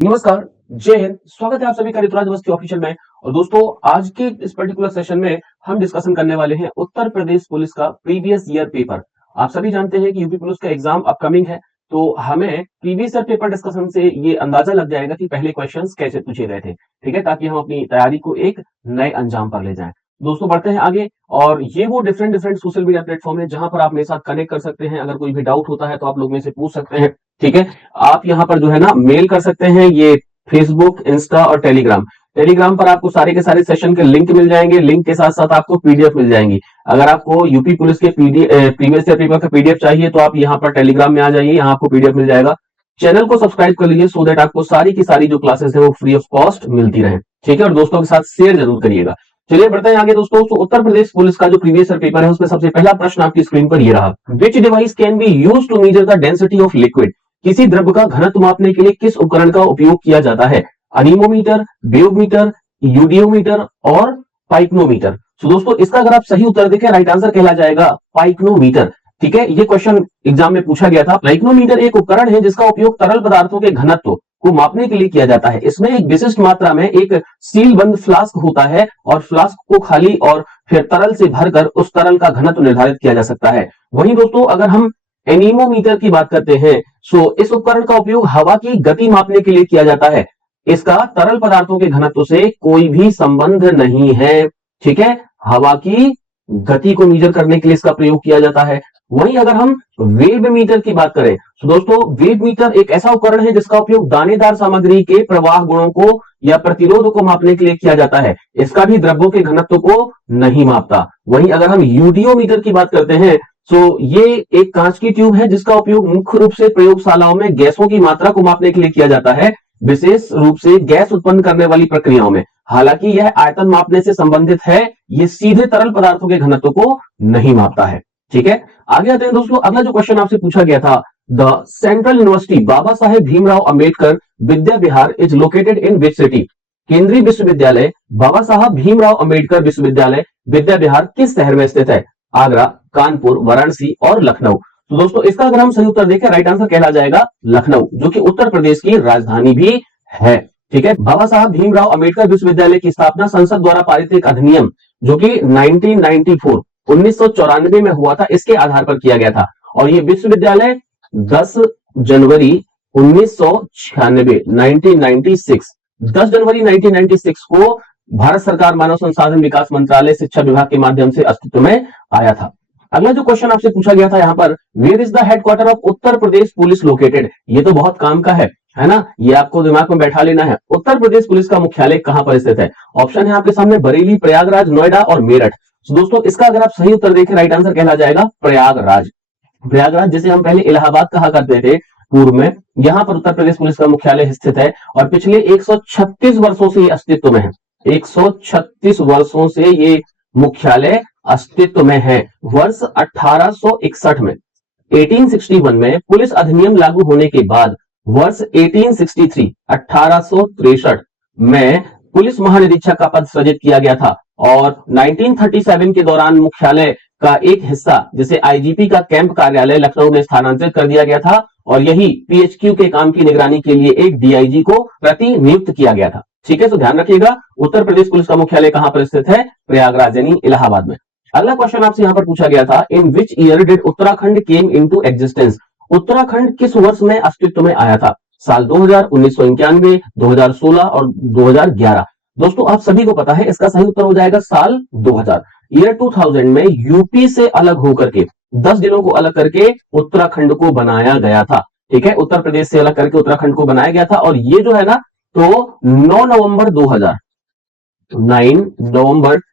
नमस्कार, जय हिंद। स्वागत है आप सभी का ऋतुराज अवस्थी ऑफिशियल में। और दोस्तों, आज के इस पर्टिकुलर सेशन में हम डिस्कशन करने वाले हैं उत्तर प्रदेश पुलिस का प्रीवियस ईयर पेपर। आप सभी जानते हैं कि यूपी पुलिस का एग्जाम अपकमिंग है, तो हमें प्रीवियस ईयर पेपर डिस्कशन से ये अंदाजा लग जाएगा कि पहले क्वेश्चंस कैसे पूछे गए थे। ठीक है, ताकि हम अपनी तैयारी को एक नए अंजाम पर ले जाएं। दोस्तों, बढ़ते हैं आगे। और ये वो different different social media platform है जहां पर आप मेरे साथ कनेक्ट कर सकते हैं। अगर कोई भी डाउट होता है तो आप लोग में से पूछ सकते हैं। ठीक है, आप यहाँ पर जो है ना मेल कर सकते हैं। ये फेसबुक, इंस्टा और टेलीग्राम। टेलीग्राम पर आपको सारे के सारे सेशन के लिंक मिल जाएंगे। लिंक के साथ साथ आपको पीडीएफ मिल जाएंगी। अगर आपको यूपी पुलिस के प्रीवियस ईयर पेपर का पीडीएफ चाहिए तो आप यहाँ पर टेलीग्राम में आ जाइए, यहाँ आपको पीडीएफ मिल जाएगा। चैनल को सब्सक्राइब कर लीजिए सो दैट आपको सारी की सारी जो क्लासेस है वो फ्री ऑफ कॉस्ट मिलती रहे। ठीक है, और दोस्तों के साथ शेयर जरूर करिएगा। चलिए बढ़ते हैं आगे दोस्तों। तो उत्तर प्रदेश पुलिस का जो प्रीवियस ईयर पेपर है उसमें सबसे पहला प्रश्न आपकी स्क्रीन पर ये रहा। Which device can be use to measure the density of liquid? किसी द्रव्य का घनत्व मापने के लिए किस उपकरण का उपयोग किया जाता है? अनीमोमीटर, बेयोमीटर, यूडियोमीटर और पाइक्नोमीटर। तो दोस्तों, इसका अगर आप सही उत्तर देखें, राइट आंसर कहला जाएगा पाइक्नोमीटर। ठीक है, ये क्वेश्चन एग्जाम में पूछा गया था। पाइक्नोमीटर एक उपकरण है जिसका उपयोग तरल पदार्थों के घनत्व को मापने के लिए किया जाता है। इसमें एक विशिष्ट मात्रा में एक सील बंद फ्लास्क होता है और फ्लास्क को खाली और फिर तरल से भरकर उस तरल का घनत्व निर्धारित किया जा सकता है। वहीं दोस्तों, अगर हम एनीमोमीटर की बात करते हैं तो इस उपकरण का उपयोग हवा की गति मापने के लिए किया जाता है। इसका तरल पदार्थों के घनत्व से कोई भी संबंध नहीं है। ठीक है, हवा की गति को मीजर करने के लिए इसका प्रयोग किया जाता है। वहीं अगर हम वेब मीटर की बात करें तो दोस्तों, वेब मीटर एक ऐसा उपकरण है जिसका उपयोग दानेदार सामग्री के प्रवाह गुणों को या प्रतिरोध को मापने के लिए किया जाता है। इसका भी द्रव्यों के घनत्व को नहीं मापता। वहीं अगर हम यूडियोमीटर की बात करते हैं तो ये एक कांच की ट्यूब है जिसका उपयोग मुख्य रूप से प्रयोगशालाओं में गैसों की मात्रा को मापने के लिए किया जाता है, विशेष रूप से गैस उत्पन्न करने वाली प्रक्रियाओं में। हालांकि यह आयतन मापने से संबंधित है, ये सीधे तरल पदार्थों के घनत्व को नहीं मापता है। ठीक है, आगे आते हैं दोस्तों। अगला जो क्वेश्चन आपसे पूछा गया था, the central university Baba Saheb Bhimrao Ambedkar Vidya Vihar is located in which city? केंद्रीय विश्वविद्यालय बाबा साहब भीमराव अंबेडकर विश्वविद्यालय विद्या विहार किस शहर में स्थित है? आगरा, कानपुर, वाराणसी और लखनऊ। तो दोस्तों, इसका अगर हम सही उत्तर देखें, राइट आंसर कहला जाएगा लखनऊ, जो कि उत्तर प्रदेश की राजधानी भी है। ठीक है, बाबा साहब भीमराव अंबेडकर विश्वविद्यालय की स्थापना संसद द्वारा पारित एक अधिनियम जो कि 1994 में हुआ था, इसके आधार पर किया गया था। और ये विश्वविद्यालय 10 जनवरी 1996 10 जनवरी 1996 को भारत सरकार मानव संसाधन विकास मंत्रालय शिक्षा विभाग के माध्यम से अस्तित्व में आया था। अगला जो क्वेश्चन आपसे पूछा गया था यहाँ पर, where is the headquarter of Uttar Pradesh police located? ये तो बहुत काम का है ना, ये आपको दिमाग में बैठा लेना है। उत्तर प्रदेश पुलिस का मुख्यालय कहां पर स्थित है? ऑप्शन है आपके सामने, बरेली, प्रयागराज, नोएडा और मेरठ। तो दोस्तों, इसका अगर आप सही उत्तर देखें, राइट आंसर कहला जाएगा प्रयागराज। प्रयागराज, जिसे हम पहले इलाहाबाद कहा करते थे पूर्व में, यहां पर उत्तर प्रदेश पुलिस का मुख्यालय स्थित है और पिछले 136 वर्षों से ये अस्तित्व में है। 136 वर्षों से ये मुख्यालय अस्तित्व में है। वर्ष 1861 में 1861 में पुलिस अधिनियम लागू होने के बाद वर्ष 1863 में पुलिस महानिरीक्षक का पद सृजित किया गया था। और 1937 के दौरान मुख्यालय का एक हिस्सा, जिसे आईजीपी का कैंप कार्यालय लखनऊ में स्थानांतरित कर दिया गया था और यही पीएचक्यू के काम की निगरानी के लिए एक डीआईजी को प्रतिनियुक्त किया गया था। ठीक है, तो ध्यान रखिएगा, उत्तर प्रदेश पुलिस का मुख्यालय कहां पर स्थित है? प्रयागराज यानी इलाहाबाद में। अगला क्वेश्चन आपसे यहां पर पूछा गया था, in which year did Uttarakhand came into existence? Uttarakhand किस वर्ष में अस्तित्व में आया था? साल 2000, 1991, 2016 और 2011। दोस्तों, आप सभी को पता है इसका सही उत्तर हो जाएगा साल 2000। ईयर 2000 में यूपी से अलग होकर के 10 जिलों को अलग करके उत्तराखंड को बनाया गया था। ठीक है, उत्तर प्रदेश से अलग करके उत्तराखंड को बनाया गया था। और ये जो है ना, तो 9 नवंबर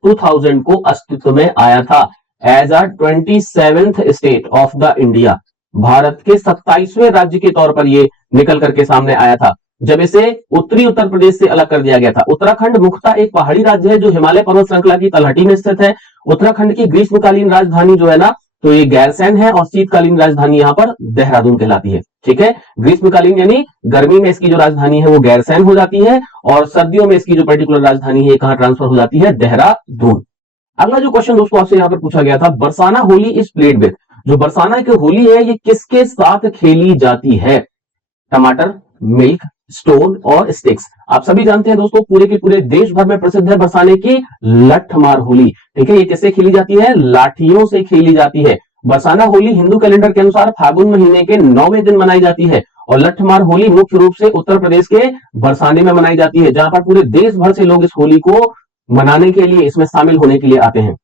2000 को अस्तित्व में आया था as a 27th state of the India. Bharat के 27वें राज्य के तौर पर ये निकल करके सामने आया था जब इसे उत्तरी उत्तर प्रदेश से अलग कर दिया गया था। उत्तराखंड मुख्यतः एक पहाड़ी राज्य है जो हिमालय पर्वत श्रृंखला की तलहटी में स्थित है। उत्तराखंड की ग्रीष्मकालीन राजधानी जो है ना, तो ये गैरसैंण है और शीतकालीन राजधानी यहाँ पर देहरादून कहलाती है। ठीक है, ग्रीष्मकालीन यानी गर्मी में इसकी जो राजधानी है वो गैरसैंण हो जाती है और सर्दियों में इसकी जो पर्टिकुलर राजधानी है कहां ट्रांसफर हो जाती है? देहरादून। अगला जो क्वेश्चन दोस्तों आपसे यहाँ पर पूछा गया था, Barsana Holi is played with? जो बरसाना की होली है ये किसके साथ खेली जाती है? टमाटर, मिल्क, स्टोन और स्टिक्स। आप सभी जानते हैं दोस्तों, पूरे के पूरे देश भर में प्रसिद्ध है बरसाने की लठमार होली। ठीक है, ये किससे खेली जाती है? लाठियों से खेली जाती है। बरसाना होली हिंदू कैलेंडर के अनुसार फागुन महीने के 9वें दिन मनाई जाती है और लठमार होली मुख्य रूप से उत्तर प्रदेश के बरसाने में मनाई जाती है, जहां पर पूरे देश भर से लोग इस होली को मनाने के लिए, इसमें शामिल होने के लिए आते हैं।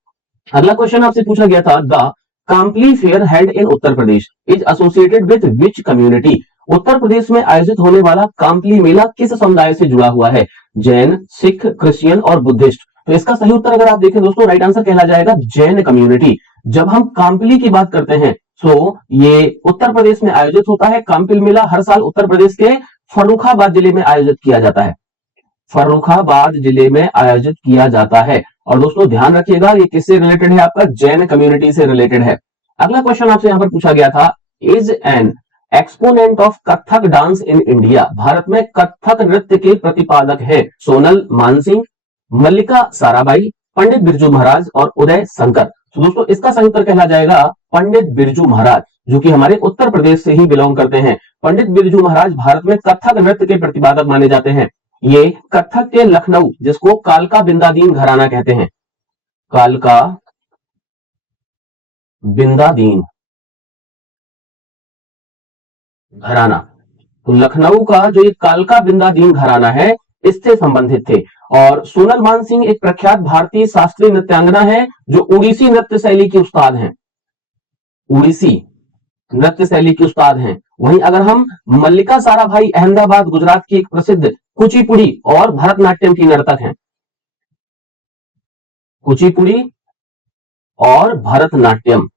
अगला क्वेश्चन आपसे पूछा गया था, the Kampil fair held in Uttar Pradesh is associated with which community? Uttar Pradesh में आयोजित होने वाला काम्पली मेला किस समुदाय से जुड़ा हुआ है? जैन, सिख, क्रिश्चियन और बुद्धिस्ट। तो इसका सही उत्तर अगर आप देखें दोस्तों, राइट आंसर कहला जाएगा जैन कम्युनिटी। जब हम काम्पली की बात करते हैं तो ये उत्तर प्रदेश में आयोजित होता है। काम्पली मेला हर साल उत्तर प्रदेश के फर्रुखाबाद जिले में आयोजित किया जाता है। फर्रुखाबाद जिले में आयोजित किया जाता है। और दोस्तों ध्यान रखिएगा, ये किससे रिलेटेड है? आपका जैन कम्युनिटी से रिलेटेड है। अगला क्वेश्चन आपसे यहां पर पूछा गया था, is an exponent of Kathak dance in India? Bharat में कथक नृत्य के प्रतिपादक है सोनल मानसिंह, मल्लिका साराभाई, पंडित बिरजू महाराज और उदय शंकर। तो दोस्तों इसका सही उत्तर कहला जाएगा पंडित बिरजू महाराज, जो कि हमारे उत्तर प्रदेश से ही बिलोंग करते हैं। पंडित बिरजू महाराज भारत में कथक नृत्य के प्रतिपादक माने जाते हैं। ये कथक के लखनऊ, जिसको कालका बिंदादीन घराना कहते हैं, कालका बिंदादीन घराना, तो लखनऊ का जो ये कालका बिंदादीन घराना है, इससे संबंधित थे। और सोनल मानसिंह एक प्रख्यात भारतीय शास्त्रीय नृत्यांगना है, जो उड़ीसी नृत्य शैली की उस्ताद हैं। उड़ीसी नृत्य शैली की उस्ताद हैं। वहीं अगर हम मल्लिका साराभाई अहमदाबाद गुजरात की एक प्रसिद्ध कुचिपुड़ी और भरतनाट्यम की नर्तक हैं। कुचिपुड़ी और भरतनाट्यम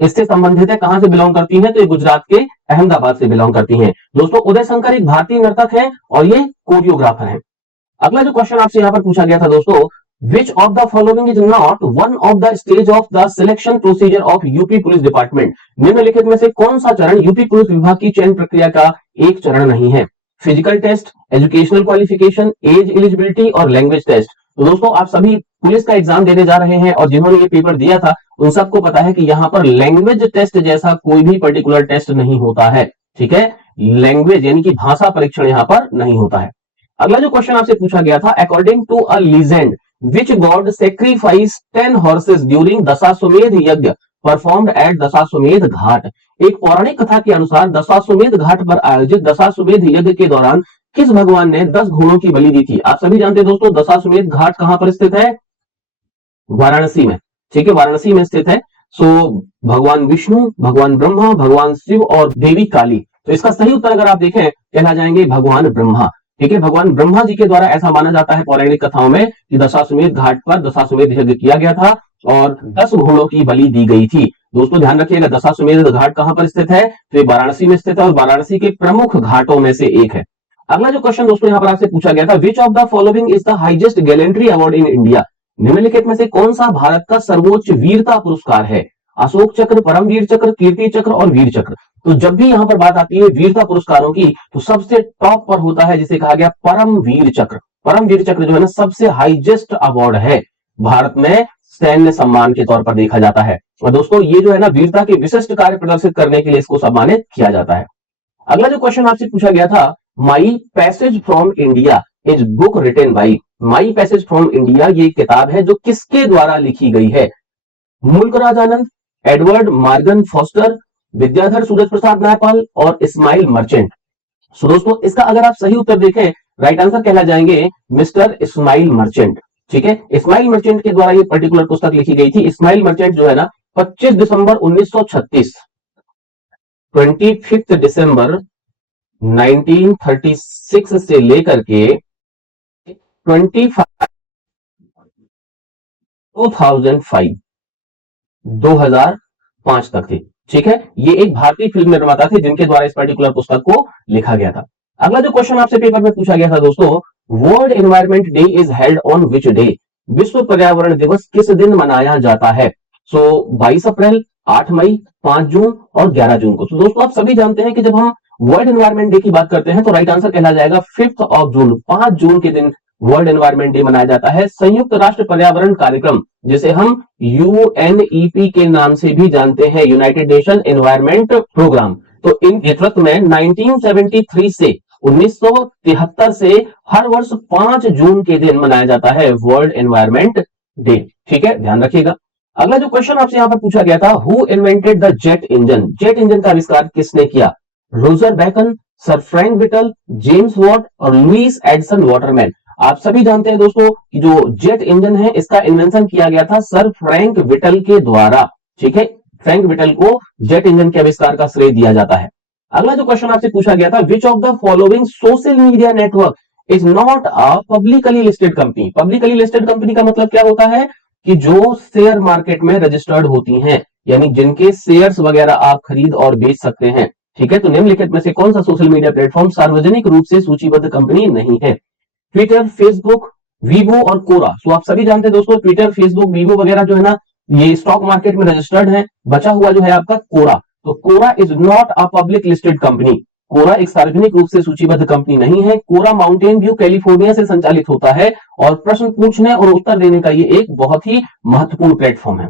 इससे संबंधित है। कहां से बिलोंग करती हैं? तो ये गुजरात के अहमदाबाद से बिलोंग करती हैं। दोस्तों उदय शंकर एक भारतीय नर्तक है और ये कोरियोग्राफर है। अगला जो क्वेश्चन आपसे यहां पर पूछा गया था दोस्तों, which of the following is not one of the stage of the selection procedure of UP police department? निम्नलिखित में से कौन सा चरण यूपी पुलिस विभाग की चयन प्रक्रिया का एक चरण नहीं है? Physical test, educational qualification, age eligibility और लैंग्वेज टेस्ट। तो दोस्तों आप सभी पुलिस का एग्जाम देने जा रहे हैं और जिन्होंने ये पेपर दिया था उन सबको पता है कि यहां पर लैंग्वेज टेस्ट जैसा कोई भी पर्टिकुलर टेस्ट नहीं होता है। ठीक है, लैंग्वेज यानी कि भाषा परीक्षण यहां पर नहीं होता है। अगला जो क्वेश्चन आपसे पूछा गया था, according to a legend which god sacrifice 10 horses during Dashashwamedh yagya performed eight Dashashwamedh Ghat? एक पौराणिक कथा के अनुसार दशाश्वमेध घाट पर आयोजित दशाश्वमेध यज्ञ के दौरान किस भगवान ने 10 घोड़ों की बलि दी थी? आप सभी जानते हैं दोस्तों, दशाश्वमेध घाट कहां पर स्थित है? वाराणसी में। ठीक है, वाराणसी में स्थित है। सो भगवान विष्णु, भगवान ब्रह्मा, भगवान शिव और देवी काली। तो इसका सही उत्तर अगर आप देखें कहला जाएंगे भगवान ब्रह्मा। ठीक है, भगवान ब्रह्मा जी के द्वारा ऐसा माना जाता है पौराणिक कथाओं में कि दशाश्वमेध घाट पर दशाश्वमेध यज्ञ किया गया था और 10 घोड़ों की बलि दी गई थी। दोस्तों ध्यान रखिएगा, दशाश्वमेध घाट कहां पर स्थित है? तो वाराणसी में स्थित है और वाराणसी के प्रमुख घाटों में से एक है। अगला जो क्वेश्चन दोस्तों यहां पर आपसे पूछा गया था, which of the following is the highest gallantry award in India? निम्नलिखित में से कौन सा भारत का सर्वोच्च वीरता पुरस्कार है? अशोक चक्र, परमवीर चक्र, कीर्ति चक्र और वीर चक्र। तो जब भी यहां पर बात आती है वीरता पुरस्कारों की, तो सबसे टॉप पर होता है जिसे कहा गया परमवीर चक्र। परमवीर चक्र जो है ना सबसे हाईएस्ट अवार्ड है, भारत में सैन्य सम्मान के तौर पर देखा जाता है। और दोस्तों ये जो है ना वीरता के विशिष्ट कार्य प्रदर्शित करने के लिए इसको सम्मानित किया जाता है। अगला जो क्वेश्चन आपसे पूछा गया था, my passage from India is book written by? My passage from India ये किताब है जो किसके द्वारा लिखी गई है? Mulk Raj Anand, Edward Morgan Forster, Vidyadhar Suraj Prasad Naipaul और इस्माइल मर्चेंट। सो दोस्तों इसका अगर आप सही उत्तर देखें, राइट आंसर कहला जाएंगे मिस्टर इस्माइल मर्चेंट। ठीक है, इस्माइल मर्चेंट के द्वारा ये पर्टिकुलर पुस्तक लिखी गई थी। इस्माइल मर्चेंट जो है ना 25 दिसंबर 1936, 25 दिसंबर 1936 से लेकर के 2005 तक थे। ठीक है, ये एक भारतीय फिल्म निर्माता थे जिनके द्वारा इस पर्टिकुलर पुस्तक को लिखा गया था। अगला जो क्वेश्चन आपसे पेपर में पूछा गया था दोस्तों, world environment day is held on which day? विश्व पर्यावरण दिवस किस दिन मनाया जाता है? सो 22 अप्रैल, 8 मई, 5 जून और 11 जून को। तो दोस्तों आप सभी जानते हैं कि जब हम वर्ल्ड एनवायरमेंट डे की बात करते हैं तो राइट आंसर कहला जाएगा 5 जून। 5 जून के दिन वर्ल्ड एनवायरमेंट डे मनाया जाता है। संयुक्त राष्ट्र पर्यावरण कार्यक्रम, जिसे हम UNEP के नाम से भी जानते हैं, यूनाइटेड नेशन एनवायरमेंट प्रोग्राम, तो इन नेतृत्व में 1973 से 1973 से हर वर्ष 5 जून के दिन मनाया जाता है वर्ल्ड एनवायरमेंट डे। ठीक है, ध्यान रखिएगा। अगला जो क्वेश्चन आपसे यहां पर पूछा गया था, who invented the jet engine? Jet engine का आविष्कार किसने किया? Roger bacon, sir Frank whittle, James Watt और लुइस एडिसन वाटरमैन। आप सभी जानते हैं दोस्तों कि जो जेट इंजन है इसका इन्वेंशन किया गया था सर फ्रैंक विटल के द्वारा। ठीक है, फ्रैंक विटल को जेट इंजन के आविष्कार का श्रेय दिया जाता है। अगला जो क्वेश्चन आपसे पूछा गया था, which of the following social media network is not a publicly listed company? Publicly listed company का मतलब क्या होता है कि जो शेयर मार्केट में रजिस्टर्ड होती हैं, यानी जिनके शेयर्स वगैरह आप खरीद और बेच सकते हैं। ठीक है, तो निम्नलिखित में से कौन सा सोशल मीडिया प्लेटफॉर्म सार्वजनिक रूप से सूचीबद्ध कंपनी नहीं है? ट्विटर, फेसबुक, वीवो और कोरा। सो आप सभी जानते हैं दोस्तों, ट्विटर, फेसबुक, वीवो वगैरह जो है ना, ये स्टॉक मार्केट में रजिस्टर्ड है। बचा हुआ जो है आपका कोरा। तो Quora is not a public listed company. Quora एक सार्वजनिक रूप से सूचीबद्ध कंपनी नहीं है। कोरा माउंटेन व्यू कैलिफोर्निया से संचालित होता है और प्रश्न पूछने और उत्तर देने का ये एक बहुत ही महत्वपूर्ण प्लेटफॉर्म है।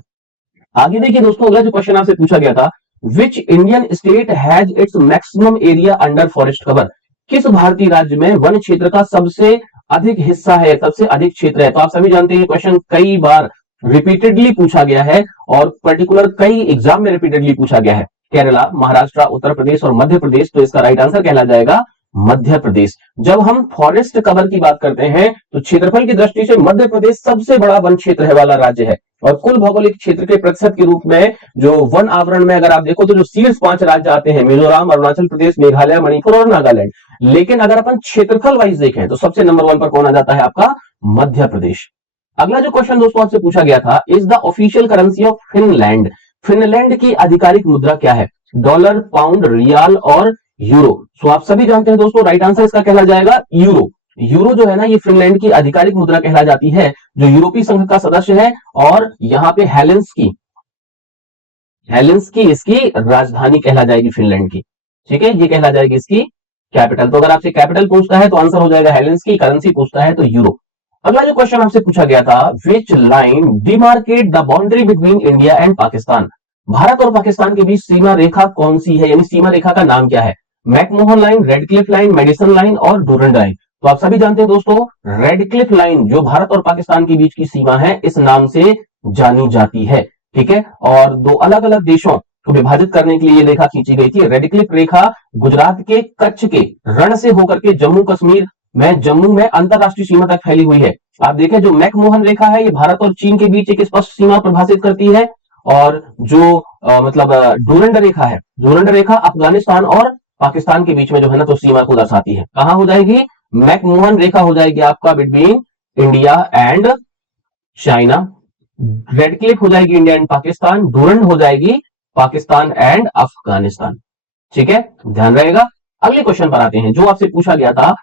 आगे देखिए दोस्तों, अगला जो क्वेश्चन आपसे पूछा गया था, which Indian state has its maximum area under forest cover? किस भारतीय राज्य में वन क्षेत्र का सबसे अधिक हिस्सा है, सबसे अधिक क्षेत्र है? तो आप सभी जानते हैं क्वेश्चन कई बार रिपीटेडली पूछा गया है और पर्टिकुलर कई एग्जाम में रिपीटेडली पूछा गया है। केरला, महाराष्ट्र, उत्तर प्रदेश और मध्य प्रदेश। तो इसका राइट आंसर कहला जाएगा मध्य प्रदेश। जब हम फॉरेस्ट कवर की बात करते हैं तो क्षेत्रफल की दृष्टि से मध्य प्रदेश सबसे बड़ा वन क्षेत्र है वाला राज्य है और कुल भौगोलिक क्षेत्र के प्रतिशत के रूप में जो वन आवरण में अगर आप देखो तो जो शीर्ष 5 राज्य आते हैं, मिजोरम, अरुणाचल प्रदेश, मेघालय, मणिपुर और नागालैंड। लेकिन अगर अपन क्षेत्रफल वाइज देखें तो सबसे नंबर 1 पर कौन आ जाता है? आपका मध्य प्रदेश। अगला जो क्वेश्चन दोस्तों आपसे पूछा गया था, is the official currency of Finland? Finland की आधिकारिक मुद्रा क्या है? डॉलर, पाउंड, रियाल और यूरो। सो आप सभी जानते हैं दोस्तों, राइट आंसर इसका कहला जाएगा यूरो। यूरो जो है ना, ये फिनलैंड की आधिकारिक मुद्रा कहला जाती है, जो यूरोपीय संघ का सदस्य है। और यहां पे हेलेंस्की इसकी राजधानी कहला जाएगी फिनलैंड की। ठीक है, ये कहला जाएगी इसकी कैपिटल। तो अगर आपसे कैपिटल पूछता है तो आंसर हो जाएगा हेलेंस्की, करेंसी पूछता है तो यूरो। अगला जो क्वेश्चन आपसे पूछा गया था, which line demarcate the boundary between India and Pakistan? Bharat और पाकिस्तान के बीच सीमा रेखा कौन सी है, यानी सीमा रेखा का नाम क्या है? McMahon line, Radcliffe line, Madison line और डूरंड लाइन। तो आप सभी जानते हैं दोस्तों, रेडक्लिफ लाइन जो भारत और पाकिस्तान के बीच की सीमा है इस नाम से जानी जाती है। ठीक है, और दो अलग अलग देशों को विभाजित करने के लिए रेखा खींची गई थी। रेडक्लिफ रेखा गुजरात के कच्छ के रण से होकर के जम्मू में अंतरराष्ट्रीय सीमा तक फैली हुई है। आप देखें, जो मैकमोहन रेखा है ये भारत और चीन के बीच एक स्पष्ट सीमा परिभाषित करती है। और जो डूरंड रेखा है, डूरंड रेखा अफगानिस्तान और पाकिस्तान के बीच में जो है ना तो सीमा को दर्शाती है। कहां हो जाएगी? मैकमोहन रेखा हो जाएगी आपका between India and China. Radcliffe हो जाएगी इंडिया एंड पाकिस्तान। डूरंड हो जाएगी पाकिस्तान एंड अफगानिस्तान। ठीक है, ध्यान रहेगा। अगले क्वेश्चन पर आते हैं जो आपसे पूछा गया था,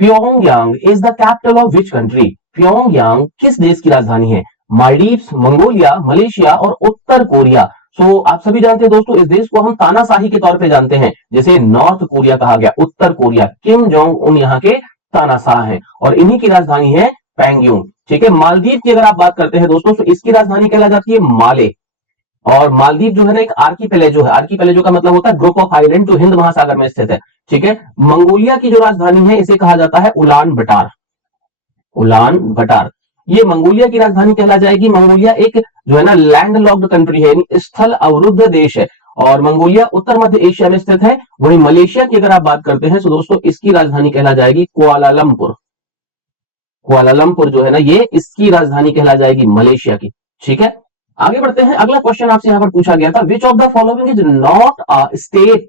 Pyongyang is the capital of which country? Pyongyang किस देश की राजधानी है? मालदीव्स, मंगोलिया, मलेशिया और उत्तर कोरिया। सो आप सभी जानते हैं दोस्तों, इस देश को हम तानाशाही के तौर पे जानते हैं, जैसे नॉर्थ कोरिया कहा गया, उत्तर कोरिया। किम जोंग उन यहाँ के तानाशाह हैं और इन्हीं की राजधानी है पैंगयोंग। ठीक है, मालदीव की अगर आप बात करते हैं दोस्तों तो इसकी राजधानी कहला जाती है माले। और मालदीव जो है ना एक आर्कीपेलेजो है। आर्कीपेलेजो का मतलब होता है ग्रुप ऑफ आइलैंड जो हिंद महासागर में स्थित है। ठीक है, मंगोलिया की जो राजधानी है इसे कहा जाता है उलान बटार। उलान बटार ये मंगोलिया की राजधानी कहला जाएगी। मंगोलिया एक जो है ना लैंड लॉक्ड कंट्री है, यानी स्थल अवरुद्ध देश है और मंगोलिया उत्तर मध्य एशिया में स्थित है। वहीं मलेशिया की अगर आप बात करते हैं तो दोस्तों इसकी राजधानी कहला जाएगी कुआलालंपुर। कुआलालंपुर जो है ना ये इसकी राजधानी कहला जाएगी मलेशिया की। ठीक है, आगे बढ़ते हैं। अगला क्वेश्चन आपसे यहां पर पूछा गया था, which of the following is not a state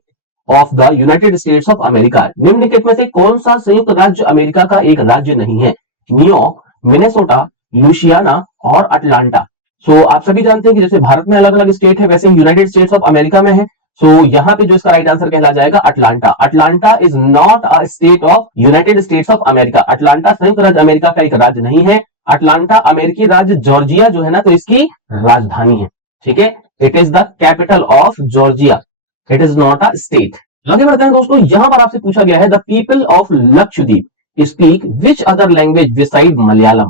of the United states of America? निम्नलिखित में से कौन सा संयुक्त राज्य अमेरिका का एक राज्य नहीं है? न्यूयॉर्क, मिनेसोटा, लुइसियाना और अटलांटा। सो आप सभी जानते हैं कि जैसे भारत में अलग अलग स्टेट है वैसे यूनाइटेड स्टेट्स ऑफ अमेरिका में है। सो यहां पे जो इसका राइट आंसर कहला जाएगा Atlanta. Atlanta is not a state of United states of America. Atlanta संयुक्त राज्य अमेरिका का एक राज्य नहीं है। अटलांटा अमेरिकी राज्य जॉर्जिया जो है ना तो इसकी राजधानी है। ठीक है, it is the capital of Georgia, it is not a state. आगे बढ़ते हैं दोस्तों, यहां पर आपसे पूछा गया है, the people of Lakshadweep speak which other language beside Malayalam?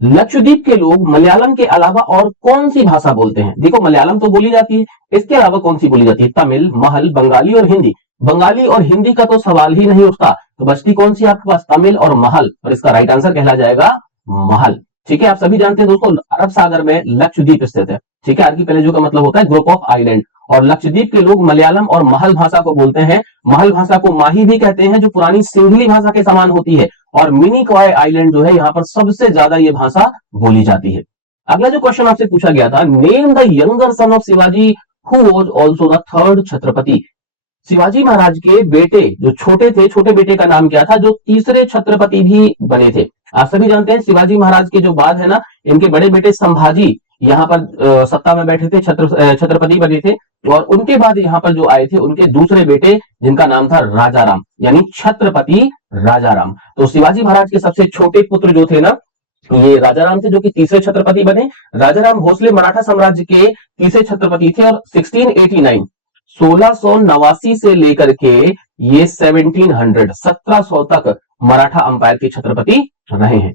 Lakshadweep के लोग मलयालम के अलावा और कौन सी भाषा बोलते हैं? देखो मलयालम तो बोली जाती है, इसके अलावा कौन सी बोली जाती है? तमिल, महल, बंगाली और हिंदी। बंगाली और हिंदी का तो सवाल ही नहीं उठता, तो बचती कौन सी आपके पास, तमिल और महल, और इसका राइट आंसर कहला जाएगा महल। ठीक है, आप सभी जानते हैं दोस्तों अरब सागर में लक्षद्वीप स्थित है। ठीक है, आर्किपेलागो का मतलब होता है ग्रुप ऑफ आइलैंड, और लक्षद्वीप के लोग मलयालम और महल भाषा को बोलते हैं। महल भाषा को माही भी कहते हैं, जो पुरानी सिंहली भाषा के समान होती है, और मिनी कॉय आइलैंड जो है यहाँ पर सबसे ज्यादा ये भाषा बोली जाती है। अगला जो क्वेश्चन आपसे पूछा गया था, name the younger son of Shivaji who was also the third Chhatrapati. Shivaji Maharaj के बेटे जो छोटे थे, छोटे बेटे का नाम क्या था जो तीसरे छत्रपति भी बने थे। आप सभी जानते हैं शिवाजी महाराज के जो बाद है ना, इनके बड़े बेटे संभाजी यहाँ पर सत्ता में बैठे थे, छत्रपति बने थे, और उनके बाद यहाँ पर जो आए थे उनके दूसरे बेटे जिनका नाम था राजाराम, यानी छत्रपति राजाराम। तो शिवाजी महाराज के सबसे छोटे पुत्र जो थे ना, ये राजाराम थे, जो कि तीसरे छत्रपति बने। राजाराम भोसले मराठा साम्राज्य के तीसरे छत्रपति थे, और 1689 से लेकर के ये 1700 तक मराठा अंपायर के छत्रपति रहे हैं।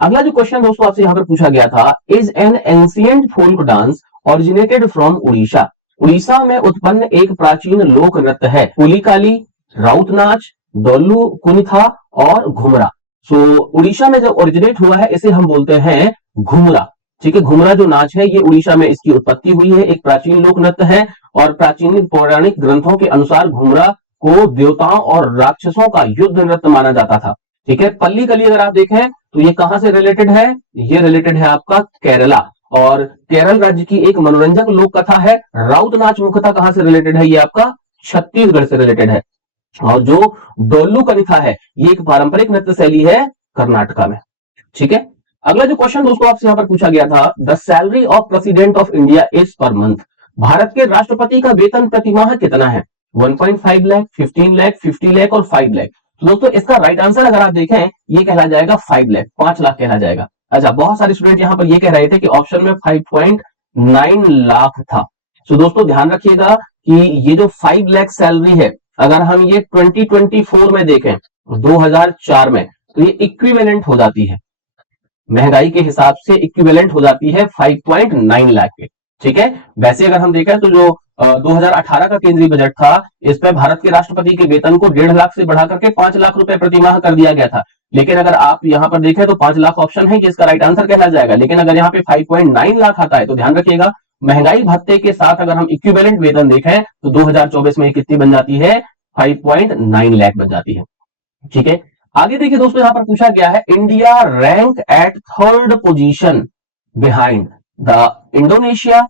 अगला जो क्वेश्चन दोस्तों आपसे यहां पर पूछा गया था, is an ancient folk dance originated from Orissa. Orissa में उत्पन्न एक प्राचीन लोक नृत्य है, पुलिकाली, राउत नाच, डोल्लू कुनिथा और घुमरा। उड़ीसा में जब ओरिजिनेट हुआ है इसे हम बोलते हैं घुमरा। ठीक है, घुमरा जो नाच है ये उड़ीसा में इसकी उत्पत्ति हुई है, एक प्राचीन लोक नृत्य है, और प्राचीन पौराणिक ग्रंथों के अनुसार घुमरा को देवताओं और राक्षसों का युद्ध नृत्य माना जाता था। ठीक है, पल्ली कली अगर आप देखें तो ये कहां से रिलेटेड है, ये रिलेटेड है आपका केरला, और केरल राज्य की एक मनोरंजक लोक कथा है। राउत नाच मुख्यतः कहां से रिलेटेड है, ये आपका छत्तीसगढ़ से रिलेटेड है, और जो डोल्लू कनिथा है ये एक पारंपरिक नृत्य शैली है कर्नाटका में। ठीक है, अगला जो क्वेश्चन दोस्तों आपसे यहां पर पूछा गया था, the salary of president of India is per month. Bharat के राष्ट्रपति का वेतन प्रतिमाह कितना है, 1.5 लाख, 15 लाख, 50 लाख और 5 लाख। तो दोस्तों इसका राइट आंसर अगर आप देखें ये कहला जाएगा 5 लाख, 5 लाख कहला जाएगा। अच्छा, बहुत सारे स्टूडेंट यहां पर ये कह रहे थे कि ऑप्शन में 5.9 लाख था। तो दोस्तों ध्यान रखिएगा कि ये जो 5 लाख सैलरी है, अगर हम ये 2024 में देखें 2004 में, तो ये इक्विवेलेंट हो जाती है, महंगाई के हिसाब से इक्विवेलेंट हो जाती है 5.9 लाख के। ठीक है, वैसे अगर हम देखें तो जो 2018 का केंद्रीय बजट था, इस पर भारत के राष्ट्रपति के वेतन को 1.5 लाख से बढ़ा करके 5 लाख रुपए प्रतिमाह कर दिया गया था। लेकिन अगर आप यहां पर देखें तो 5 लाख ऑप्शन है कि इसका राइट आंसर कहना जाएगा, लेकिन अगर यहाँ पे 5.9 लाख आता है तो ध्यान रखिएगा महंगाई भत्ते के साथ अगर हम इक्विवेलेंट वेतन देखें तो 2024 में कितनी बन जाती है, 5.9 लाख बन जाती है। ठीक है, आगे देखिए दोस्तों यहां पर पूछा गया है, India rank at third position behind the Indonesia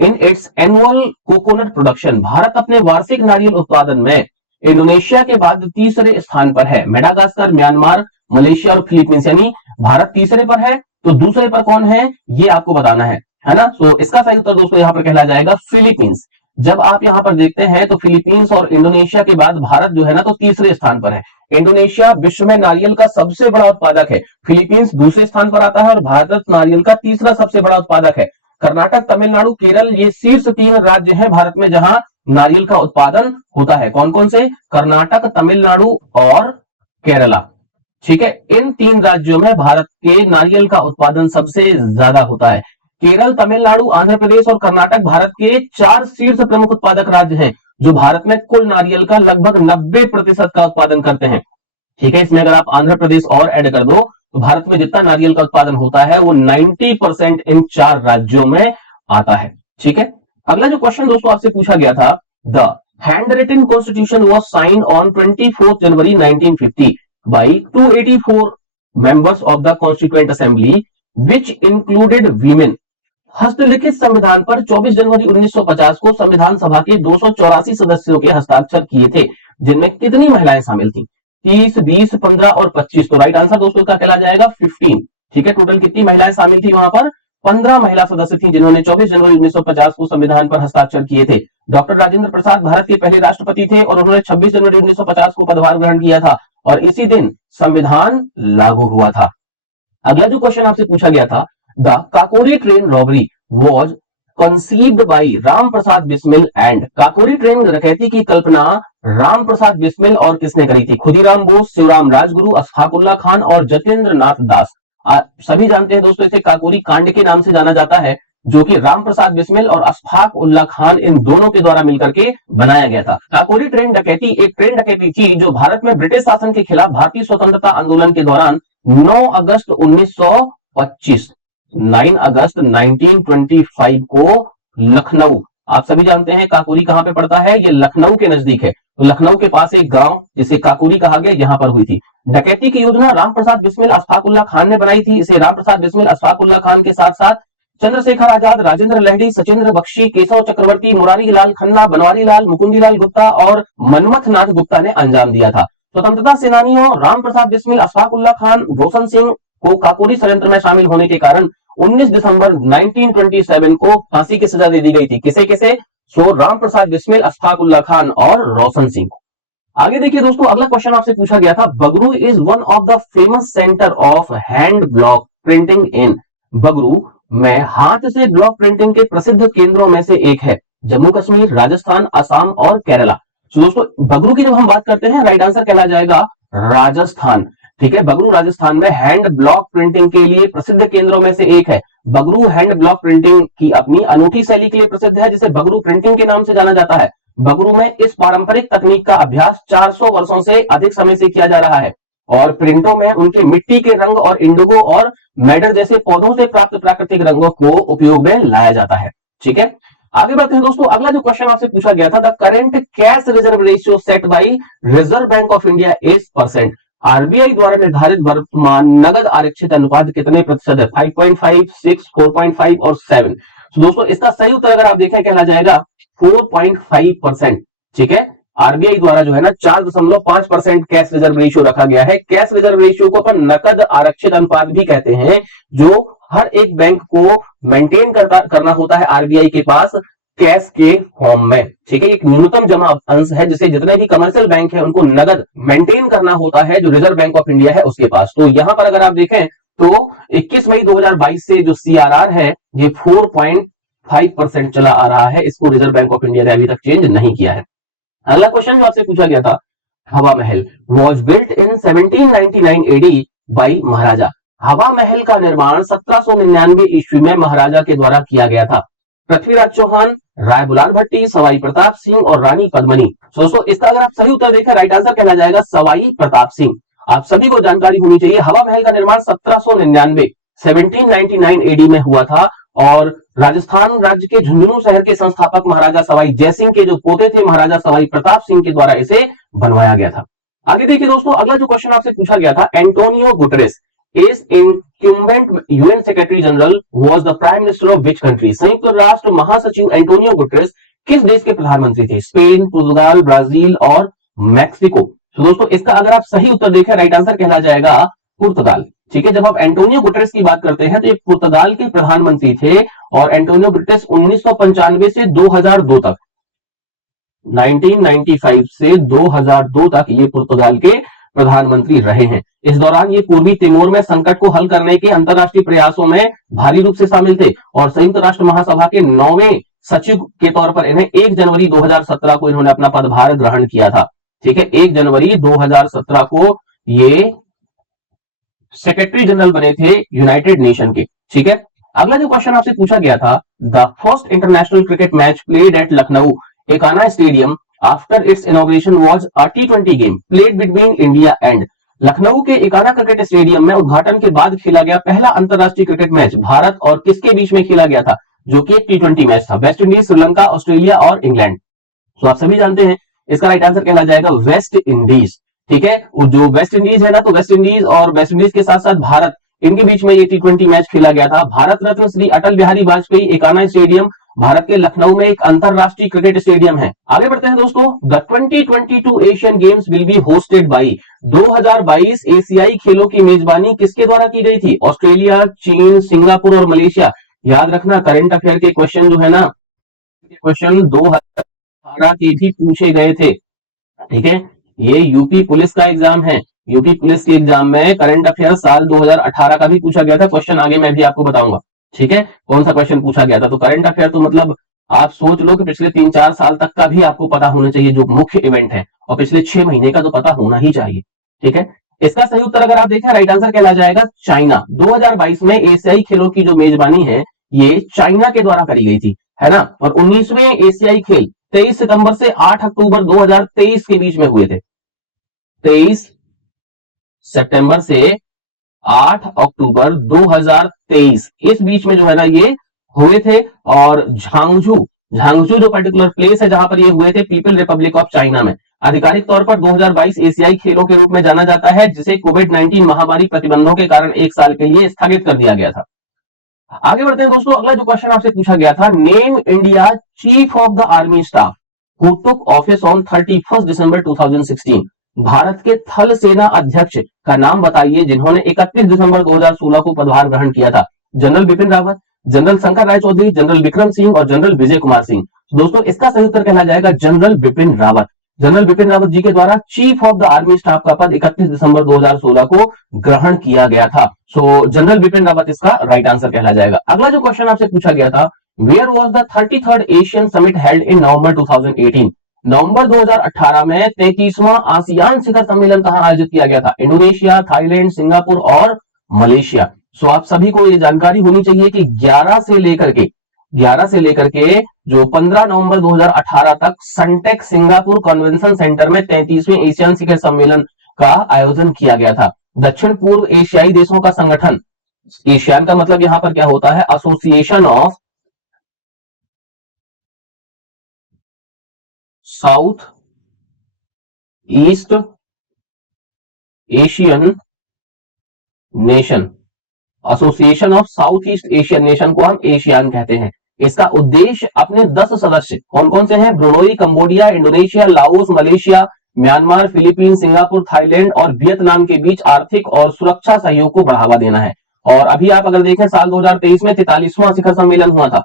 in its annual coconut production. Bharat अपने वार्षिक नारियल उत्पादन में इंडोनेशिया के बाद तीसरे स्थान पर है। मेडागास्कर, म्यांमार, मलेशिया और फिलीपींस, यानी भारत तीसरे पर है तो दूसरे पर कौन है ये आपको बताना है ना। तो इसका सही उत्तर दोस्तों यहां पर कहला जाएगा फिलीपींस। जब आप यहां पर देखते हैं तो फिलीपींस और इंडोनेशिया के बाद भारत जो है ना तो तीसरे स्थान पर है। इंडोनेशिया विश्व में नारियल का सबसे बड़ा उत्पादक है, फिलीपींस दूसरे स्थान पर आता है और भारत नारियल का तीसरा सबसे बड़ा उत्पादक है। कर्नाटक, तमिलनाडु, केरल ये शीर्ष 3 राज्य हैं भारत में जहां नारियल का उत्पादन होता है। कौन कौन से, कर्नाटक, तमिलनाडु और केरला। ठीक है, इन 3 राज्यों में भारत के नारियल का उत्पादन सबसे ज्यादा होता है। केरल, तमिलनाडु, आंध्र प्रदेश और कर्नाटक भारत के 4 शीर्ष प्रमुख उत्पादक राज्य हैं जो भारत में कुल नारियल का लगभग 90% का उत्पादन करते हैं। ठीक है, इसमें अगर आप आंध्र प्रदेश और ऐड कर दो तो भारत में जितना नारियल का उत्पादन होता है वो 90% इन 4 राज्यों में आता है। ठीक है, अगला जो क्वेश्चन दोस्तों आपसे पूछा गया था, the hand written constitution was sign on 24 January 1950 by 284 members of the constituent assembly which included women. हस्तलिखित संविधान पर 24 जनवरी 1950 को संविधान सभा के 284 सदस्यों के हस्ताक्षर किए थे, जिनमें कितनी महिलाएं शामिल थी, 30, 20, 15 और 25। तो राइट आंसर दोस्तों का कहला जाएगा 15। ठीक है, टोटल कितनी महिलाएं शामिल थी वहां पर, 15 महिला सदस्य थी जिन्होंने 24 जनवरी 1950 को संविधान पर हस्ताक्षर किए थे। डॉक्टर राजेंद्र प्रसाद भारत के पहले राष्ट्रपति थे और उन्होंने 26 जनवरी 1950 को पदभार ग्रहण किया था और इसी दिन संविधान लागू हुआ था। अगला जो क्वेश्चन आपसे पूछा गया था, the Kakori train robbery was conceived by Ram Prasad Bismil and. Kakori train डकैती की कल्पना राम प्रसाद बिस्मिल और किसने करी थी, खुदीराम बोस, शिवराम राजगुरु, अशफाकुल्ला खान और जतेंद्र नाथ दास। आप सभी जानते हैं दोस्तों इसे काकोरी कांड के नाम से जाना जाता है। जो कि राम प्रसाद बिस्मिल और अशफाक उल्ला खान इन दोनों के द्वारा मिलकर के बनाया गया था। काकोरी ट्रेन डकैती एक ट्रेन डकैती थी जो भारत में ब्रिटिश शासन के खिलाफ भारतीय स्वतंत्रता आंदोलन के दौरान 9 अगस्त 1925 9 अगस्त 1925 को लखनऊ, आप सभी जानते हैं काकोरी कहां पे पड़ता है, ये लखनऊ के नजदीक है। तो लखनऊ के पास एक गांव जिसे काकोरी कहा गया, यहां पर हुई थी। डकैती की योजना राम प्रसाद बिस्मिल अशफाक उल्ला खान ने बनाई थी। इसे राम प्रसाद बिस्मिल अशफाक उल्ला खान के साथ साथ चंद्रशेखर आजाद, राजेंद्र लहड़ी, सचिंद्र बख्शी, केशव चक्रवर्ती, मुरारी लाल खन्ना, बनवारी लाल, मुकुंदी लाल गुप्ता और मनमथ नाथ गुप्ता ने अंजाम दिया था। स्वतंत्रता सेनानियों राम प्रसाद बिस्मिल, अशफाक उल्ला खान, रोशन सिंह को काकोरी षड्यंत्र में शामिल होने के कारण 19 दिसंबर 1927 को फांसी की सजा दे दी गई थी। किसे किसे? सो राम प्रसाद बिस्मिल, अशफाक उल्ला खान और रोशन सिंह। आगे देखिए दोस्तों, अगला क्वेश्चन आपसे पूछा गया था, Bagru is one of the famous centre of hand block printing in. Bagru में हाथ से ब्लॉक प्रिंटिंग के प्रसिद्ध केंद्रों में से एक है। जम्मू कश्मीर, राजस्थान, असम और केरला। तो दोस्तों बगरू की जब हम बात करते हैं, राइट आंसर कहला जाएगा राजस्थान। ठीक है, बगरू राजस्थान में हैंड ब्लॉक प्रिंटिंग के लिए प्रसिद्ध केंद्रों में से एक है। बगरू हैंड ब्लॉक प्रिंटिंग की अपनी अनूठी शैली के लिए प्रसिद्ध है, जिसे बगरू प्रिंटिंग के नाम से जाना जाता है। बगरू में इस पारंपरिक तकनीक का अभ्यास 400 वर्षों से अधिक समय से किया जा रहा है और प्रिंटों में उनके मिट्टी के रंग और इंडिगो और मैडर जैसे पौधों से प्राप्त प्राकृतिक रंगों को उपयोग में लाया जाता है। ठीक है, आगे बढ़ते हैं दोस्तों। अगला जो क्वेश्चन आपसे पूछा गया था, the current cash reserve ratio set by reserve bank of India is percent. RBI द्वारा निर्धारित वर्तमान नगद आरक्षित अनुपात कितने प्रतिशत है? 5.5, 6, 4.5 और 7। तो दोस्तों इसका सही उत्तर अगर आप देखें कहला जाएगा 4.5%। ठीक है, आरबीआई द्वारा जो है ना 4.5% कैश रिजर्व रेशियो रखा गया है। कैश रिजर्व रेशियो को अपन नकद आरक्षित अनुपात भी कहते हैं, जो हर एक बैंक को मेंटेन करना होता है आरबीआई के पास कैश के फॉर्म में। ठीक है, एक न्यूनतम जमा अंश है जिसे जितने भी कमर्शियल बैंक है उनको नगद मेंटेन करना होता है, जो रिजर्व बैंक ऑफ इंडिया है उसके पास। तो यहां पर अगर आप देखें तो 21 मई 2022 से जो सीआरआर है ये 4.5% चला आ रहा है। इसको रिजर्व बैंक ऑफ इंडिया ने अभी तक चेंज नहीं किया है। अगला क्वेश्चन जो आपसे पूछा गया था, Hawa Mahal was built in 1799 AD by Maharaja. Hawa Mahal का निर्माण 1799 ईस्वी में महाराजा के द्वारा किया गया था। पृथ्वीराज चौहान, राय बुलान भट्टी, सवाई प्रताप सिंह और रानी पद्मनी। दोस्तों इसका अगर आप सही उत्तर देखें, राइट आंसर कहला जाएगा सवाई प्रताप सिंह। आप सभी को जानकारी होनी चाहिए, हवा महल का निर्माण 1799 एडी में हुआ था और राजस्थान राज्य के झुंझुनू शहर के संस्थापक महाराजा सवाई जयसिंह के जो पोते थे महाराजा सवाई प्रताप सिंह के द्वारा इसे बनवाया गया था। आगे देखिए दोस्तों, अगला जो क्वेश्चन आपसे पूछा गया था, Antonio Guterres is incumbent UN secretary general was the prime minister of which country. संयुक्त राष्ट्र महासचिव एंटोनियो गुटेरेस किस देश के प्रधानमंत्री थे? स्पेन, पुर्तगाल, ब्राजील और मैक्सिको। तो दोस्तों इसका अगर आप सही उत्तर देखें, राइट आंसर कहला जाएगा पुर्तगाल। ठीक है, जब आप एंटोनियो गुटेरेस की बात करते हैं तो ये पुर्तगाल के प्रधानमंत्री थे और एंटोनियो गुटेरेस 1995 से 2002 तक 1995 से 2002 तक ये पुर्तगाल के प्रधानमंत्री रहे हैं। इस दौरान ये पूर्वी तिमोर में संकट को हल करने के अंतरराष्ट्रीय प्रयासों में भारी रूप से शामिल थे और संयुक्त राष्ट्र महासभा के 9वें सचिव के तौर पर इन्हें 1 जनवरी 2017 को इन्होंने अपना पदभार ग्रहण किया था। ठीक है, 1 जनवरी 2017 को ये सेक्रेटरी जनरल बने थे यूनाइटेड नेशन के। ठीक है, अगला जो क्वेश्चन आपसे पूछा गया था, the first international cricket match played at Lucknow Ekana stadium after it's inauguration was a T20 game played between India and. Lucknow के एकाना क्रिकेट स्टेडियम में उद्घाटन के बाद खेला गया पहला अंतरराष्ट्रीय क्रिकेट मैच भारत और किसके बीच में खेला गया था, जो कि एक T20 मैच था? वेस्ट इंडीज, श्रीलंका, ऑस्ट्रेलिया और इंग्लैंड। तो आप सभी जानते हैं इसका राइट आंसर कहला जाएगा वेस्ट इंडीज। ठीक है, जो वेस्ट इंडीज है ना, तो वेस्ट इंडीज और वेस्ट इंडीज के साथ साथ भारत, इनके बीच में ये T20 मैच खेला गया था। भारत रत्न श्री अटल बिहारी वाजपेयी एकाना स्टेडियम भारत के लखनऊ में एक अंतरराष्ट्रीय क्रिकेट स्टेडियम है। आगे बढ़ते हैं दोस्तों, the 2022 Asian games will be hosted by. 2022 एशियाई खेलों की मेजबानी किसके द्वारा की गई थी? ऑस्ट्रेलिया, चीन, सिंगापुर और मलेशिया। याद रखना करंट अफेयर के क्वेश्चन जो है ना, क्वेश्चन 2018 के भी पूछे गए थे। ठीक है, ये यूपी पुलिस का एग्जाम है। यूपी पुलिस के एग्जाम में करंट अफेयर साल 2018 का भी पूछा गया था। क्वेश्चन आगे मैं भी आपको बताऊंगा। ठीक है, कौन सा क्वेश्चन पूछा गया था। तो करंट अफेयर तो मतलब आप सोच लो कि पिछले 3-4 साल तक का भी आपको पता होना चाहिए जो मुख्य इवेंट है, और पिछले 6 महीने का तो पता होना ही चाहिए। ठीक है, इसका सही उत्तर अगर आप देखें, राइट आंसर कहला जाएगा चाइना। 2022 में एशियाई खेलों की जो मेजबानी है ये चाइना के द्वारा करी गई थी, है ना। और 19वें एशियाई खेल 23 सितंबर से 8 अक्टूबर 2023 के बीच में हुए थे। 23 सितंबर से 8 अक्टूबर 2023 इस बीच में जो है ना ये हुए थे। और झांगझू झांगझू जो पर्टिकुलर प्लेस है जहां पर ये हुए थे, पीपल रिपब्लिक ऑफ चाइना में, आधिकारिक तौर पर 2022 एशियाई खेलों के रूप में जाना जाता है, जिसे कोविड-19 महामारी प्रतिबंधों के कारण एक साल के लिए स्थगित कर दिया गया था। आगे बढ़ते हैं दोस्तों, अगला जो क्वेश्चन आपसे पूछा गया था, name India chief of the army staff who took office on 31 दिसंबर 2016। भारत के थल सेना अध्यक्ष का नाम बताइए जिन्होंने 31 दिसंबर 2016 को पदभार ग्रहण किया था। General Bipin Rawat, general Shankar Rai Chaudhary, general Vikram Singh और जनरल विजय कुमार सिंह। दोस्तों इसका सही उत्तर कहला जाएगा जनरल बिपिन रावत। जनरल बिपिन रावत जी के द्वारा chief of the army staff का पद 31 दिसंबर 2016 को ग्रहण किया गया था। सो जनरल बिपिन रावत इसका राइट आंसर कहला जाएगा। अगला जो क्वेश्चन आपसे पूछा गया था, where was the 33rd ASEAN summit held in November 2018। नवंबर 2018 में 33वां आसियान शिखर सम्मेलन कहां आयोजित किया गया था? इंडोनेशिया, थाईलैंड, सिंगापुर और मलेशिया। सो आप सभी को ये जानकारी होनी चाहिए कि 11 से लेकर के जो 15 नवंबर 2018 तक सनटेक सिंगापुर कन्वेंशन सेंटर में 33वें एशियन शिखर सम्मेलन का आयोजन किया गया था। दक्षिण पूर्व एशियाई देशों का संगठन, एशियान का मतलब यहां पर क्या होता है? Association of south east Asian nation, association of south east Asian nation को हम एशियान कहते हैं। इसका उद्देश्य अपने 10 सदस्य कौन कौन से हैं? Brunei, Cambodia, Indonesia, Laos, Malaysia, Myanmar, Philippines, Singapore, Thailand और वियतनाम के बीच आर्थिक और सुरक्षा सहयोग को बढ़ावा देना है। और अभी आप अगर देखें साल 2023 में 43वां शिखर सम्मेलन हुआ था।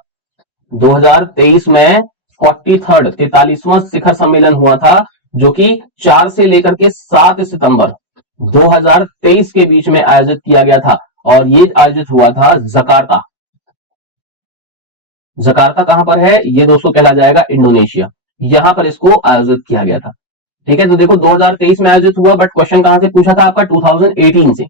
2023 में 43वां शिखर सम्मेलन हुआ था, जो कि 4 से लेकर के 7 सितंबर 2023 के बीच में आयोजित किया गया था। और ये आयोजित हुआ था जकार्ता। जकार्ता कहां पर है? ये दोस्तों कहला जाएगा इंडोनेशिया। यहां पर इसको आयोजित किया गया था। ठीक है, तो देखो 2023 में आयोजित हुआ, बट क्वेश्चन कहां से पूछा था आपका? 2018 से।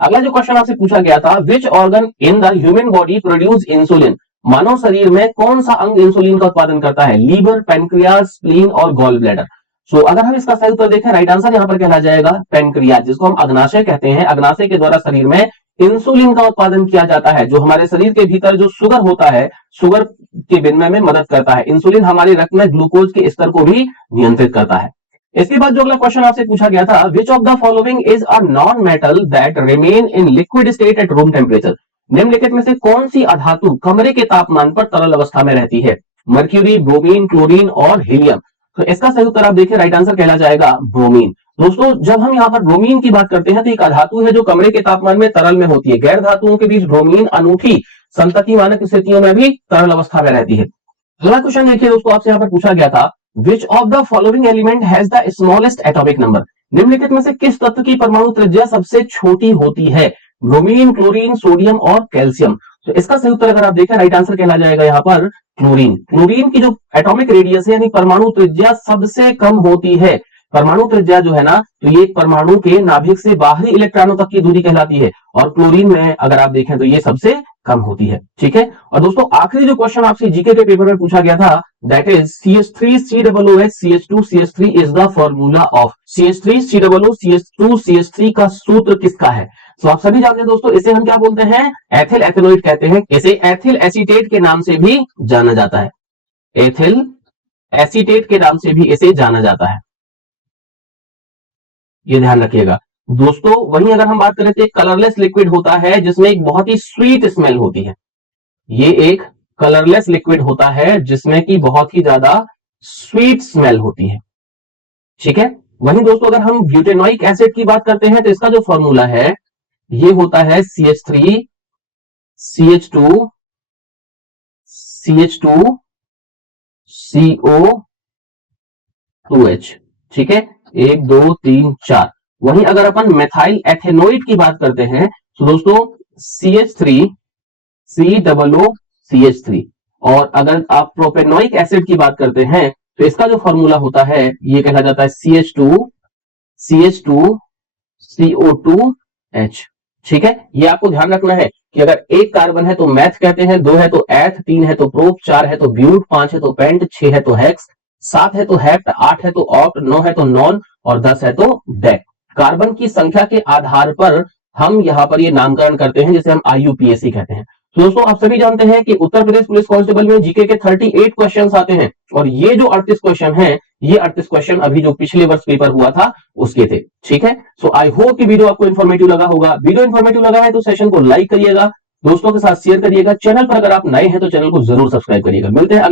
अगला जो क्वेश्चन आपसे पूछा गया था, which organ in the human body produce insulin. मानव शरीर में कौन सा अंग इंसुलिन का उत्पादन करता है? लीवर, पेनक्रियाज, स्प्लीन और गॉल ब्लैडर। सो अगर हम इसका सही उत्तर देखें, राइट आंसर यहां पर कहला जाएगा पेनक्रियाज, जिसको हम अग्नाशय कहते हैं। अग्नाशय के द्वारा शरीर में इंसुलिन का उत्पादन किया जाता है, जो हमारे शरीर के भीतर जो शुगर होता है, शुगर के विनिमय में मदद करता है। इंसुलिन हमारे रक्त में ग्लूकोज के स्तर को भी नियंत्रित करता है। इसके बाद जो अगला क्वेश्चन आपसे पूछा गया था, which of the following is a non metal that remain in liquid state at room temperature. निम्नलिखित में से कौन सी अधातु कमरे के तापमान पर तरल अवस्था में रहती है? मर्क्यूरी, ब्रोमीन, क्लोरीन और हीलियम। तो इसका सही उत्तर आप देखिए, राइट आंसर कहला जाएगा ब्रोमीन। दोस्तों जब हम यहाँ पर ब्रोमीन की बात करते हैं तो एक अधातु है जो कमरे के तापमान में तरल में होती है। गैर धातुओं के बीच ब्रोमीन अनूठी संतति मानक स्थितियों में भी तरल अवस्था में रहती है। अगला क्वेश्चन देखिए दोस्तों, आपसे यहाँ पर पूछा गया था, which of the following element has the smallest atomic number. निम्नलिखित में से किस तत्व की परमाणु त्रिज्या सबसे छोटी होती है? ब्रोमीन, क्लोरीन, सोडियम और कैल्शियम। तो इसका सही उत्तर अगर आप देखें, राइट आंसर कहला जाएगा यहाँ पर क्लोरीन। क्लोरीन की जो एटॉमिक रेडियस है यानी परमाणु त्रिज्या सबसे कम होती है। परमाणु त्रिज्या जो है ना, तो ये परमाणु के नाभिक से बाहरी इलेक्ट्रॉनों तक की दूरी कहलाती है, और क्लोरीन में अगर आप देखें तो ये सबसे कम होती है। ठीक है, और दोस्तों आखिरी जो क्वेश्चन आपसे जीके के पेपर में पूछा गया था, that is CH3COOH CH2CH3 is the formula of. CH3COOH CH2CH3 का सूत्र किसका है? तो आप सभी जानते हैं दोस्तों, इसे हम क्या बोलते हैं? एथिल एथेनोइड कहते हैं। इसे एथिल एसीटेट के नाम से भी जाना जाता है। एथिल एसीटेट के नाम से भी इसे जाना जाता है, ये ध्यान रखिएगा दोस्तों। वहीं अगर हम बात करें तो कलरलेस लिक्विड होता है जिसमें एक बहुत ही स्वीट स्मेल होती है। ये एक कलरलेस लिक्विड होता है जिसमें की बहुत ही ज्यादा स्वीट स्मेल होती है। ठीक है, वहीं दोस्तों अगर हम ब्यूटेनोइक एसिड की बात करते हैं तो इसका जो फॉर्मूला है ये होता है CH3 CH2 CH2 CO2H। ठीक है, 1 2 3 4। वहीं अगर अपन मेथाइल एथेनोइड की बात करते हैं तो दोस्तों CH3 COOCH3। और अगर आप प्रोपेनोइक एसिड की बात करते हैं तो इसका जो फॉर्मूला होता है ये कहला जाता है CH2 CO2H। ठीक है, ये आपको ध्यान रखना है कि अगर एक कार्बन है तो मैथ कहते हैं, 2 है तो एथ, 3 है तो प्रोप, 4 है तो ब्यूट, 5 है तो पेंट, 6 है तो हेक्स, 7 है तो हेप्ट, 8 है तो ऑक्ट, 9 है तो नॉन और 10 है तो डेक। कार्बन की संख्या के आधार पर हम यहां पर ये नामकरण करते हैं, जिसे हम IUPAC कहते हैं। तो दोस्तों आप सभी जानते हैं कि उत्तर प्रदेश पुलिस कांस्टेबल में जीके के 38 क्वेश्चंस आते हैं और ये जो 38 क्वेश्चन हैं, ये 38 क्वेश्चन अभी जो पिछले वर्ष पेपर हुआ था उसके थे। ठीक है, सो आई होप कि वीडियो आपको इन्फॉर्मेटिव लगा होगा। वीडियो इन्फॉर्मेटिव लगा है तो सेशन को लाइक करिएगा, दोस्तों के साथ शेयर करिएगा। चैनल पर अगर आप नए हैं तो चैनल को जरूर सब्सक्राइब करिएगा। मिलते हैं अगले